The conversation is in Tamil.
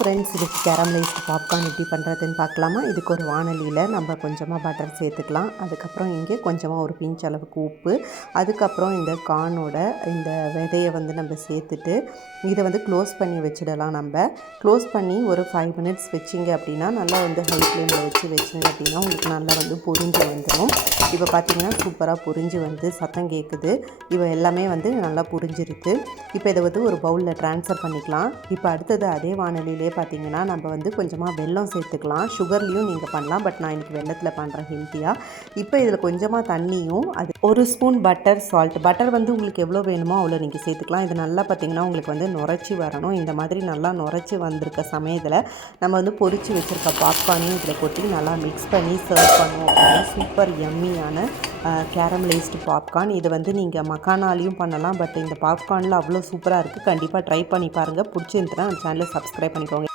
ஃப்ரெண்ட்ஸ், இதுக்கு கேரமலைஸ்டு பாப்கார்ன் எப்படி பண்ணுறதுன்னு பார்க்கலாமா? இதுக்கு ஒரு வானலியில் நம்ம கொஞ்சமாக பட்டர் சேர்த்துக்கலாம். அதுக்கப்புறம் இங்கே கொஞ்சமாக ஒரு பிஞ்ச் அளவுக்கு உப்பு, அதுக்கப்புறம் இந்த கார்னோட இந்த விதையை வந்து நம்ம சேர்த்துட்டு இதை வந்து க்ளோஸ் பண்ணி வச்சிடலாம். நம்ம க்ளோஸ் பண்ணி ஒரு 5 மினிட்ஸ் வச்சிங்க அப்படின்னா நல்லா வந்து ஹை ஃப்ளேமில் வச்சிங்க அப்படின்னா உங்களுக்கு நல்லா வந்து பொரிஞ்சு வந்துடும். இப்போ பார்த்திங்கன்னா சூப்பராக பொரிஞ்சு வந்து சத்தம் கேட்குது. இப்போ எல்லாமே வந்து நல்லா புரிஞ்சிருக்கு. இப்போ இதை வந்து ஒரு பவுலில் ட்ரான்ஸ்ஃபர் பண்ணிக்கலாம். இப்போ அடுத்தது அதே வானலியிலே பார்த்திங்கன்னா நம்ம வந்து கொஞ்சமாக வெல்லம் சேர்த்துக்கலாம். சுகர்லேயும் நீங்கள் பண்ணலாம், பட் நான் இன்றைக்கி வெல்லத்தில் பண்ணுறேன் ஹெல்த்தியாக. இப்போ இதில் கொஞ்சமாக தண்ணியும் அது ஒரு ஸ்பூன் பட்டர், சால்ட். பட்டர் வந்து உங்களுக்கு எவ்வளோ வேணுமோ அவ்வளோ நீங்கள் சேர்த்துக்கலாம். இது நல்லா பார்த்திங்கன்னா உங்களுக்கு வந்து நுரைச்சி வரணும். இந்த மாதிரி நல்லா நுரைச்சி வந்திருக்க சமயத்தில் நம்ம வந்து பொரித்து வச்சுருக்க பாப்கார்னையும் இதில் கொட்டி நல்லா மிக்ஸ் பண்ணி சர்வ் பண்ணுவோம் அப்படின்னா சூப்பர் யம்மியான கேரமலைஸ்டு பாப்கார்ன். இது வந்து நீங்கள் மக்கானாலையும் பண்ணலாம், பட் இந்த பாப்கார்னில் அவ்வளோ சூப்பராக இருக்குது. கண்டிப்பாக ட்ரை பண்ணி பாருங்கள். பிடிச்சிருந்துச்சுன்னா நம்ம சேனலை சப்ஸ்கிரைப் பண்ணிக்கோங்க.